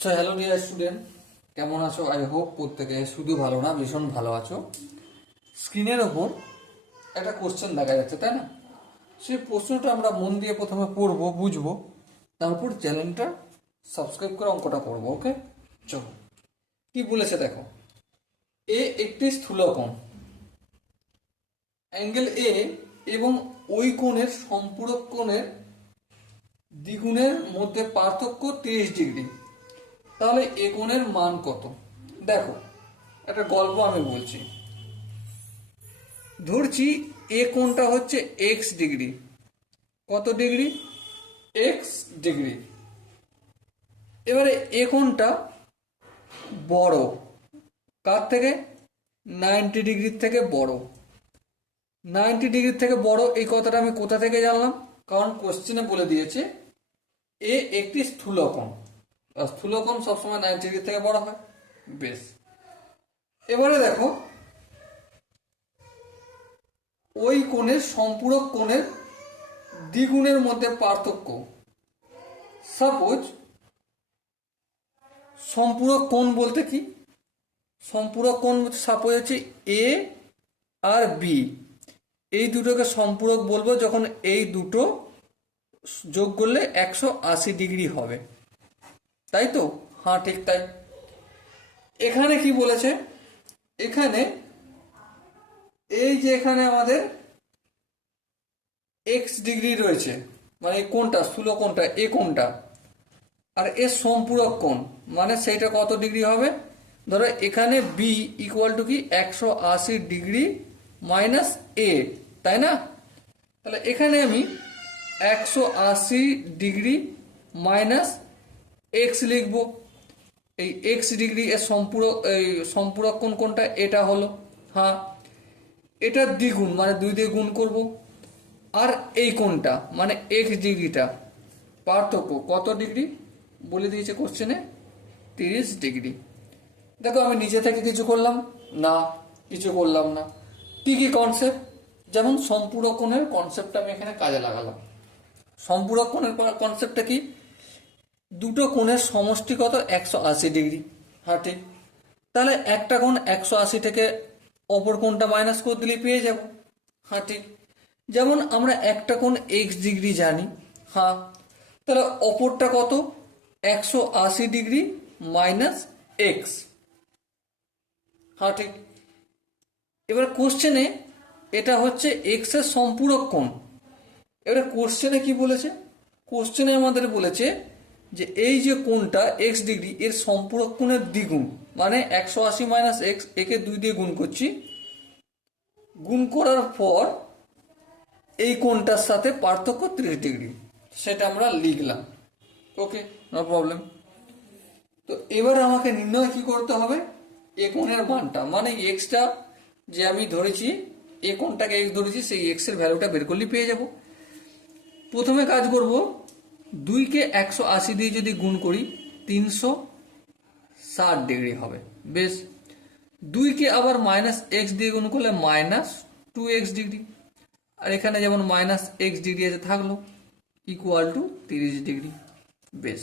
So hello dear student, কেমন আছো? I hope প্রত্যেকে শুধু ভালো না, ভীষণ ভালো আছো। স্ক্রিনের ওপর একটা কোশ্চেন দেখা যাচ্ছে, তাই না? সেই প্রশ্নটা আমরা মন দিয়ে প্রথমে পড়বো, বুঝবো, তারপর চ্যানেলটা সাবস্ক্রাইব করে অঙ্কটা করবো। ওকে, চলো। কি বলেছে দেখো, এ একটি স্থূলকোণ, অ্যাঙ্গেল এ এবং ওই কোণের সম্পূরক কোণের দ্বিগুণের মধ্যে পার্থক্য 30 ডিগ্রি। তাহলে এ কোণের মান কত? দেখো, একটা গল্প আমি বলছি। ধরছি এ কোণটা হচ্ছে এক্স ডিগ্রি। কত ডিগ্রি? X degree. এবারে এ কোণটা বড় কার থেকে? 90 ডিগ্রির থেকে বড়। 90 ডিগ্রির থেকে বড়, এই কথাটা আমি কোথা থেকে জানলাম? কারণ কোশ্চেনে বলে দিয়েছে এ একটি স্থূলকোণ, আর স্থূলকোণ সবসময় 90 ডিগ্রি থেকে বড় হয়। বেশ, এবারে দেখো, ওই কোণের সম্পূরক কোণের দ্বিগুণের মধ্যে পার্থক্য। সাপোজ সম্পূরক কোণ বলতে কি? সম্পূরক কোণ সাপোজ হচ্ছে এ আর বি, এই দুটোকে সম্পূরক বলবো যখন এই দুটো যোগ করলে 180 ডিগ্রি হবে, তাই তো? হ্যাঁ, ঠিক তাই। এখানে কি বলেছে? এখানে এই যে এখানে আমাদের এক্স ডিগ্রি রয়েছে, মানে এই কোণটা, স্থূল কোণটা, এ কোণটা, আর এর সম্পূরক কোণ মানে সেইটা কত ডিগ্রি হবে? ধরো এখানে বি ইকুয়াল টু কি 180 ডিগ্রি মাইনাস এ, তাই না? তাহলে এখানে আমি 180 ডিগ্রি মাইনাস এক্স লিখব। এই এক্স ডিগ্রি এর সম্পূরক কোণ কোনটা? এটা হলো। হ্যাঁ, এটা দ্বিগুণ মানে 2 দিয়ে গুণ করব। আর এই কোণটা মানে এক্স ডিগ্রিটা পার্থক্য কত ডিগ্রি বলে দিয়েছে কোশ্চেনে? 30 ডিগ্রি। দেখো, আমি নিজে থেকে কিছু করলাম না, কিছু করলাম না। কি কি কনসেপ্ট? যেমন সম্পূরক কোণের কনসেপ্টটা আমি এখানে কাজে লাগালাম। সম্পূরক কোণের কনসেপ্টটা কি? দুটো কোণের সমষ্টি কত? 180 ডিগ্রি। হ্যাঁ, ঠিক। তাহলে একটা কোণ 180 থেকে অপর কোণটা মাইনাস করে দিলে পেয়ে যাব। হ্যাঁ, ঠিক। যেমন আমরা একটা কোণ এক্স ডিগ্রি জানি। হ্যাঁ, তাহলে অপরটা কত? 180 ডিগ্রি মাইনাস এক্স। হ্যাঁ, ঠিক। এবার কোশ্চেনে এটা হচ্ছে এক্স এর সম্পূরক কোণ। এবারে কোশ্চেনে কি বলেছে? কোশ্চেনে আমাদের বলেছে যে এই যে কোণটা এক্স ডিগ্রি, এর সম্পূরক কোণের দ্বিগুণ মানে 180 মাইনাস এক্স, একে 2 দিয়ে গুণ করছি। গুণ করার পর এই কোণটার সাথে পার্থক্য 30 ডিগ্রি, সেটা আমরা লিখলাম। ওকে, নো প্রবলেম। তো এবার আমাকে নির্ণয় কি করতে হবে? এ কোণের মানটা, মানে এক্সটা যে আমি ধরেছি, এ কোণটাকে এক্স ধরেছি, সেই এক্স এর ভ্যালুটা বের করলে পেয়ে যাব। প্রথমে কাজ করব, 2কে 180 দিয়ে যদি গুণ করি 360 ডিগ্রি হবে। বেশ, 2কে আবার মাইনাস এক্স দিয়ে গুণ করলে মাইনাস 2x ডিগ্রি, আর এখানে যেমন মাইনাস এক্স ডিগ্রি আছে থাকলো, ইকুয়াল টু 30 ডিগ্রি। বেশ,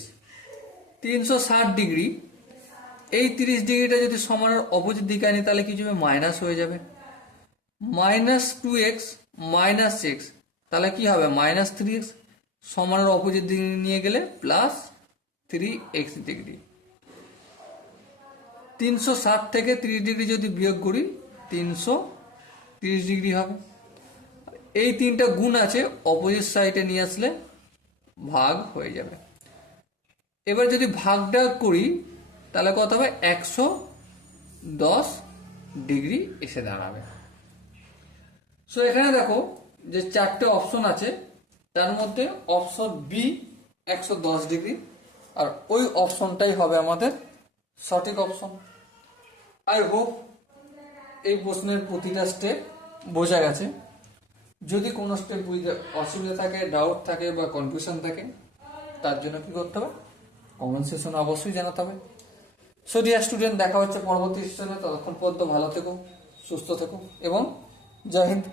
360 ডিগ্রি, এই 30 ডিগ্রিটা যদি সমানের অপোজিট দিকে আনি তাহলে কিছু হবে? মাইনাস হয়ে যাবে। মাইনাস 2x মাইনাস এক্স, তাহলে কি হবে? মাইনাস 3x, সমানের অপোজিট দিকে নিয়ে গেলে প্লাস 3x ডিগ্রি। 360 থেকে 30 ডিগ্রি যদি বিয়োগ করি 330 ডিগ্রি হবে। এই তিনটা গুণ আছে, অপোজিট সাইডে নিয়ে আসলে ভাগ হয়ে যাবে। এবার যদি ভাগটা করি তাহলে কত হবে? 110 ডিগ্রি এসে দাঁড়াবে। সো এখানে দেখো যে 4টে অপশন আছে, তার মধ্যে অপশন বি 110 ডিগ্রি, আর ওই অপশনটাই হবে আমাদের সঠিক অপশন। আই হোপ এই প্রশ্নের প্রতিটা স্টেপ বোঝা গেছে। যদি কোনো স্টেপ বুঝতে অসুবিধা থাকে, ডাউট থাকে বা কনফিউশন থাকে, তার জন্য কি করতে হবে? কমেন্ট সেকশনে অবশ্যই জানাতে হবে। সো ডিয়ার স্টুডেন্ট, দেখা হচ্ছে পরবর্তী সেশনে। ততক্ষণ পর্যন্ত ভালো থেকো, সুস্থ থেকো এবং জয় হিন্দ।